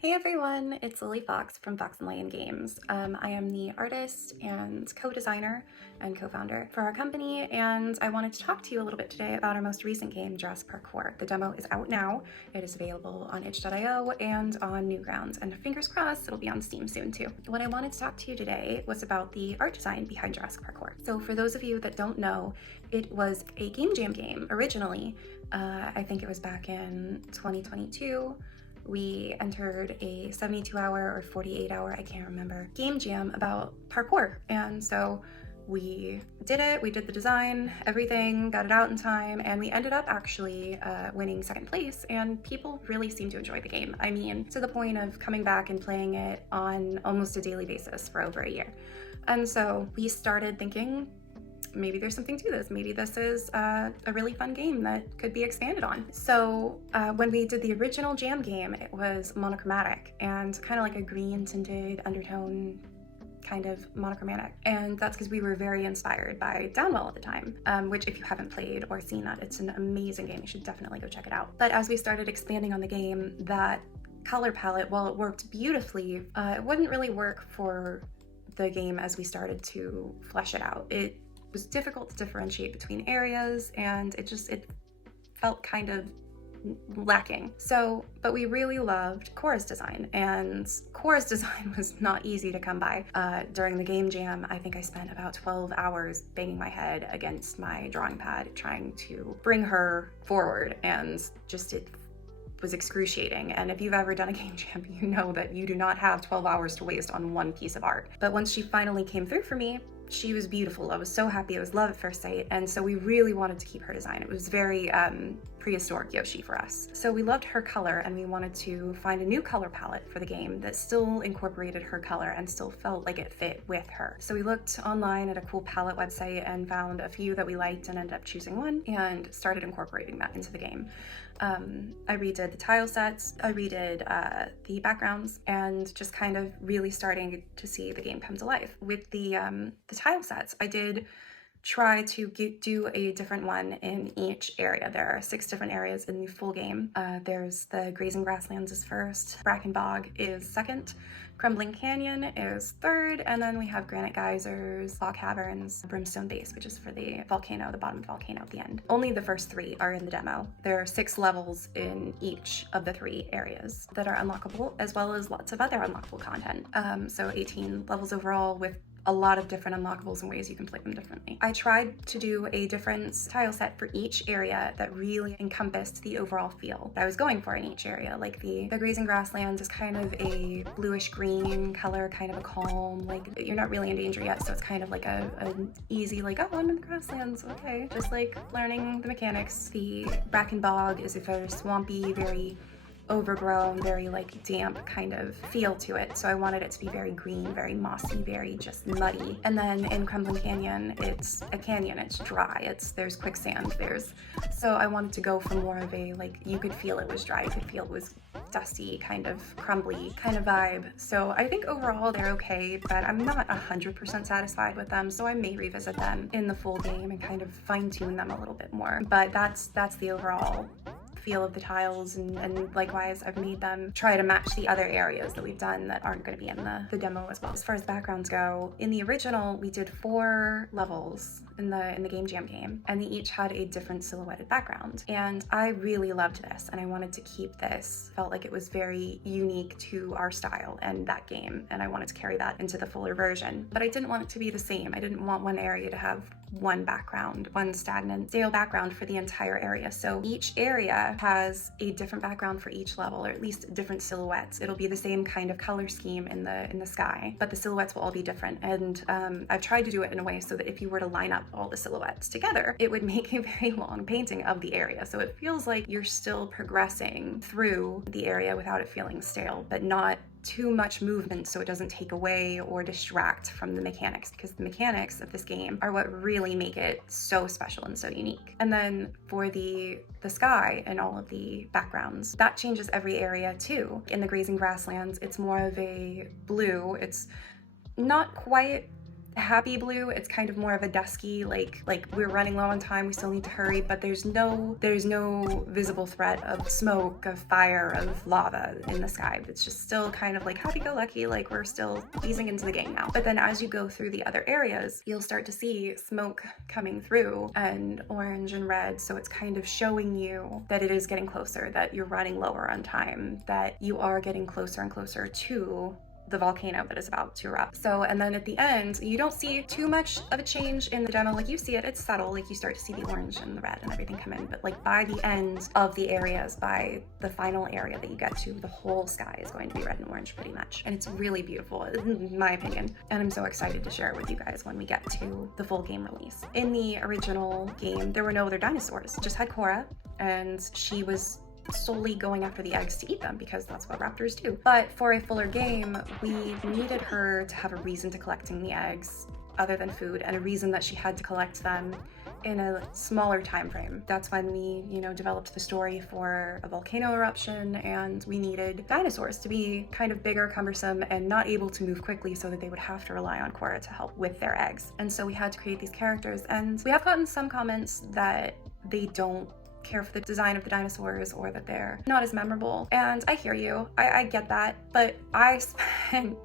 Hey everyone, it's Lily Fox from Fox & Lion Games. I am the artist and co-designer and co-founder for our company, and I wanted to talk to you a little bit today about our most recent game, Jurassic Parkour. The demo is out now. It is available on itch.io and on Newgrounds, and fingers crossed it'll be on Steam soon too. What I wanted to talk to you today was about the art design behind Jurassic Parkour. So for those of you that don't know, it was a game jam game originally. I think it was back in 2022. We entered a 72-hour or 48-hour, I can't remember, game jam about parkour. And so we did it, we did the design, everything, got it out in time, and we ended up actually winning second place, and people really seemed to enjoy the game. I mean, to the point of coming back and playing it on almost a daily basis for over a year. And so we started thinking, maybe there's something to this. Maybe this is a really fun game that could be expanded on. So when we did the original jam game, it was monochromatic and kind of like a green tinted undertone kind of monochromatic. And that's because we were very inspired by Downwell at the time, which if you haven't played or seen that, it's an amazing game. You should definitely go check it out. But as we started expanding on the game, that color palette, while it worked beautifully, it wouldn't really work for the game as we started to flesh it out. It was difficult to differentiate between areas, and it felt kind of lacking. So, but we really loved Cora's design, and Cora's design was not easy to come by. During the game jam, I think I spent about 12 hours banging my head against my drawing pad trying to bring her forward, and just it was excruciating. And if you've ever done a game jam, you know that you do not have 12 hours to waste on one piece of art. But once she finally came through for me, she was beautiful. I was so happy. It was love at first sight. And so we really wanted to keep her design. It was very prehistoric Yoshi for us. So we loved her color, and we wanted to find a new color palette for the game that still incorporated her color and still felt like it fit with her. So we looked online at a cool palette website and found a few that we liked and ended up choosing one and started incorporating that into the game. I redid the tile sets, I redid the backgrounds, and just kind of really starting to see the game come to life. With the tile sets, I did try to do a different one in each area. There are 6 different areas in the full game. There's the grazing grasslands is first, Bracken Bog is second, Crumbling Canyon is third, and then we have Granite Geysers, Log Caverns, Brimstone Base, which is for the volcano, the bottom volcano at the end. Only the first 3 are in the demo. There are 6 levels in each of the 3 areas that are unlockable, as well as lots of other unlockable content. So 18 levels overall with a lot of different unlockables and ways you can play them differently. I tried to do a different tile set for each area that really encompassed the overall feel that I was going for in each area. Like the grazing grasslands is kind of a bluish green color, kind of a calm, like you're not really in danger yet, so it's kind of like an easy, like, oh, I'm in the grasslands, okay. Just like learning the mechanics. The Bracken Bog is a very swampy, very overgrown, very like damp kind of feel to it. So I wanted it to be very green, very mossy, very just muddy. And then in Crumbling Canyon, it's a canyon, it's dry, there's quicksand, so I wanted to go for more of a, like, you could feel it was dry, you could feel it was dusty, kind of crumbly kind of vibe. So I think overall they're okay, but I'm not 100% satisfied with them, so I may revisit them in the full game and kind of fine tune them a little bit more. But that's the overall feel of the tiles, and likewise I've made them try to match the other areas that we've done that aren't going to be in the demo as well. As far as backgrounds go, in the original we did 4 levels in the game jam game, and they each had a different silhouetted background, and I really loved this and I wanted to keep this. Felt like it was very unique to our style and that game, and I wanted to carry that into the fuller version, but I didn't want it to be the same. I didn't want one area to have one background, one stagnant, stale background for the entire area. So each area has a different background for each level, or at least different silhouettes. It'll be the same kind of color scheme in the sky, but the silhouettes will all be different. And I've tried to do it in a way so that if you were to line up all the silhouettes together, it would make a very long painting of the area. So it feels like you're still progressing through the area without it feeling stale, but not too much movement so it doesn't take away or distract from the mechanics, because the mechanics of this game are what really make it so special and so unique. And then for the sky and all of the backgrounds, that changes every area too. In the grazing grasslands, it's more of a blue. It's not quite happy blue. It's kind of more of a dusky, like we're running low on time, we still need to hurry, but there's no visible threat of smoke, of fire, of lava in the sky. It's just still kind of like happy-go-lucky, like we're still easing into the game now. But then as you go through the other areas, you'll start to see smoke coming through and orange and red, so it's kind of showing you that it is getting closer, that you're running lower on time, that you are getting closer and closer to the volcano that is about to erupt. So, and then at the end, you don't see too much of a change in the demo. Like you see it, it's subtle, like you start to see the orange and the red and everything come in, but like by the end of the areas, by the final area that you get to, the whole sky is going to be red and orange pretty much. And it's really beautiful, in my opinion. And I'm so excited to share it with you guys when we get to the full game release. In the original game, there were no other dinosaurs, just had Korra, and she was solely going after the eggs to eat them because that's what raptors do. But for a fuller game, we needed her to have a reason to collecting the eggs other than food, and a reason that she had to collect them in a smaller time frame. That's when we, developed the story for a volcano eruption, and we needed dinosaurs to be kind of bigger, cumbersome, and not able to move quickly, so that they would have to rely on Korra to help with their eggs. And so we had to create these characters, and we have gotten some comments that they don't care for the design of the dinosaurs or that they're not as memorable. And I hear you, I get that, but I spent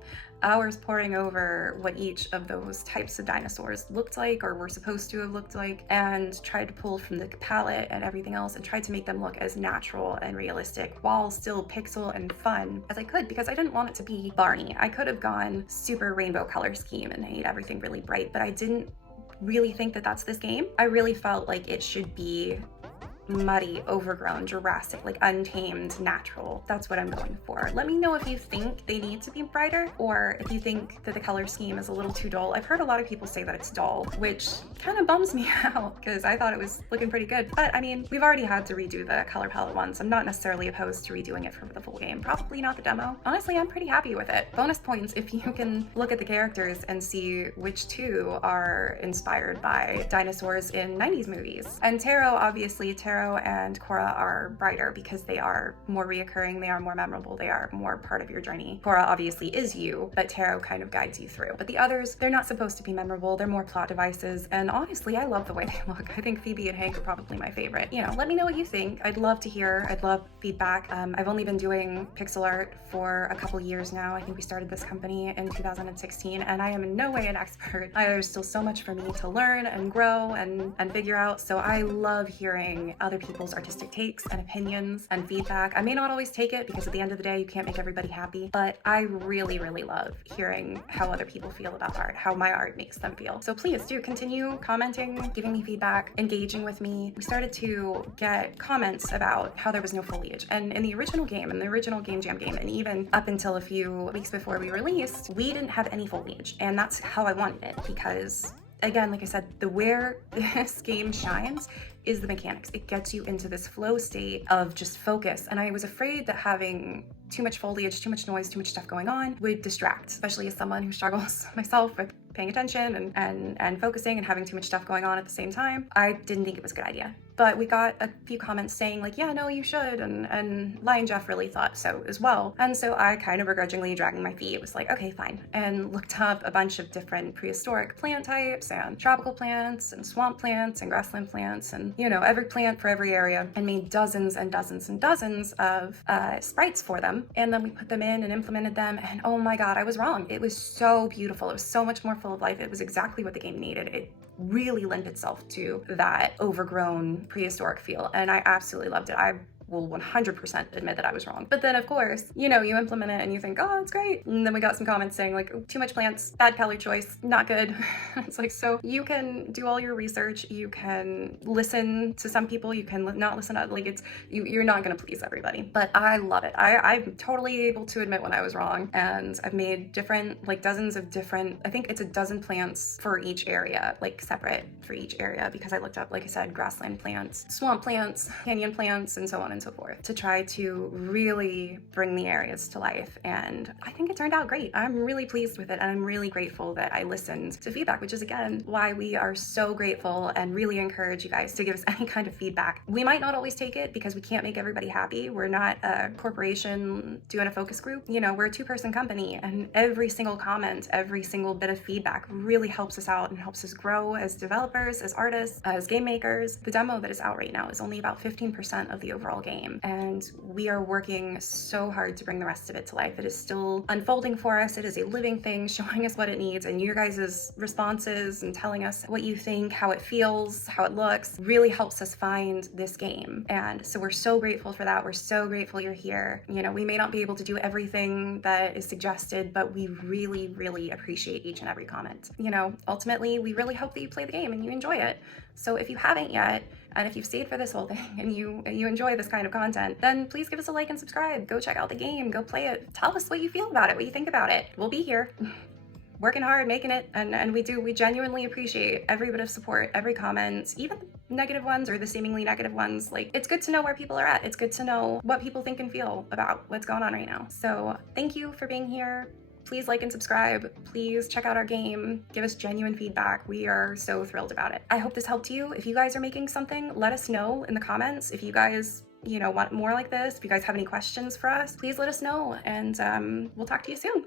hours poring over what each of those types of dinosaurs looked like or were supposed to have looked like, and tried to pull from the palette and everything else and tried to make them look as natural and realistic while still pixel and fun as I could, because I didn't want it to be Barney. I could have gone super rainbow color scheme and made everything really bright, but I didn't really think that that's this game. I really felt like it should be muddy, overgrown, Jurassic, like untamed, natural. That's what I'm going for. Let me know if you think they need to be brighter, or if you think that the color scheme is a little too dull. I've heard a lot of people say that it's dull, which kind of bums me out because I thought it was looking pretty good. But I mean, we've already had to redo the color palette once. I'm not necessarily opposed to redoing it for the full game. Probably not the demo. Honestly, I'm pretty happy with it. Bonus points if you can look at the characters and see which two are inspired by dinosaurs in 90s movies. And Taro, obviously, Taro and Korra are brighter because they are more reoccurring, they are more memorable, they are more part of your journey. Korra obviously is you, but Taro kind of guides you through. But the others, they're not supposed to be memorable, they're more plot devices, and honestly, I love the way they look. I think Phoebe and Hank are probably my favorite. Let me know what you think. I'd love to hear, I'd love feedback. I've only been doing pixel art for a couple years now. I think we started this company in 2016, and I am in no way an expert. There's still so much for me to learn and grow and figure out, so I love hearing other people's artistic takes and opinions and feedback. I may not always take it because at the end of the day, you can't make everybody happy, but I really, really love hearing how other people feel about art, how my art makes them feel. So please do continue commenting, giving me feedback, engaging with me. We started to get comments about how there was no foliage. And in the original game, in the original Game Jam game, and even up until a few weeks before we released, we didn't have any foliage. And that's how I wanted it, because again, like I said, where this game shines is the mechanics. It gets you into this flow state of just focus. And I was afraid that having too much foliage, too much noise, too much stuff going on would distract, especially as someone who struggles myself with paying attention and focusing and having too much stuff going on at the same time. I didn't think it was a good idea. But we got a few comments saying like, yeah, no, you should, and Lion Jeff really thought so as well. And so I kind of begrudgingly dragging my feet was like, okay, fine, and looked up a bunch of different prehistoric plant types and tropical plants and swamp plants and grassland plants and, every plant for every area, and made dozens and dozens and dozens of sprites for them. And then we put them in and implemented them, and oh my God, I was wrong. It was so beautiful. It was so much more full of life. It was exactly what the game needed. It really lent itself to that overgrown prehistoric feel, and I absolutely loved it. I will 100% admit that I was wrong. But then of course, you implement it and you think, oh, it's great. And then we got some comments saying like, too much plants, bad color choice, not good. It's like, so you can do all your research, you can listen to some people, you can not listen to, like, you're not gonna please everybody. But I love it. I'm totally able to admit when I was wrong, and I've made different, like dozens of different, I think it's a dozen plants for each area, like separate for each area, because I looked up, like I said, grassland plants, swamp plants, canyon plants, and so on and so forth, to try to really bring the areas to life. And I think it turned out great. I'm really pleased with it, and I'm really grateful that I listened to feedback, which is again why we are so grateful and really encourage you guys to give us any kind of feedback. We might not always take it because we can't make everybody happy. We're not a corporation doing a focus group. You know, we're a two-person company, and every single comment, every single bit of feedback really helps us out and helps us grow as developers, as artists, as game makers. The demo that is out right now is only about 15% of the overall game, and we are working so hard to bring the rest of it to life. It is still unfolding for us. It is a living thing, showing us what it needs, and your guys' responses and telling us what you think, how it feels, how it looks, really helps us find this game. And so we're so grateful for that. We're so grateful you're here. You know, we may not be able to do everything that is suggested, but we really, really appreciate each and every comment. You know, ultimately, we really hope that you play the game and you enjoy it. So if you haven't yet, and if you've stayed for this whole thing and you enjoy this kind of content, then please give us a like and subscribe. Go check out the game, go play it. Tell us what you feel about it, what you think about it. We'll be here working hard, making it, and we genuinely appreciate every bit of support, every comment, even the negative ones or the seemingly negative ones. Like, it's good to know where people are at. It's good to know what people think and feel about what's going on right now. So thank you for being here. Please like and subscribe. Please check out our game. Give us genuine feedback. We are so thrilled about it. I hope this helped you. If you guys are making something, let us know in the comments. If you guys, you know, want more like this, if you guys have any questions for us, please let us know, and we'll talk to you soon.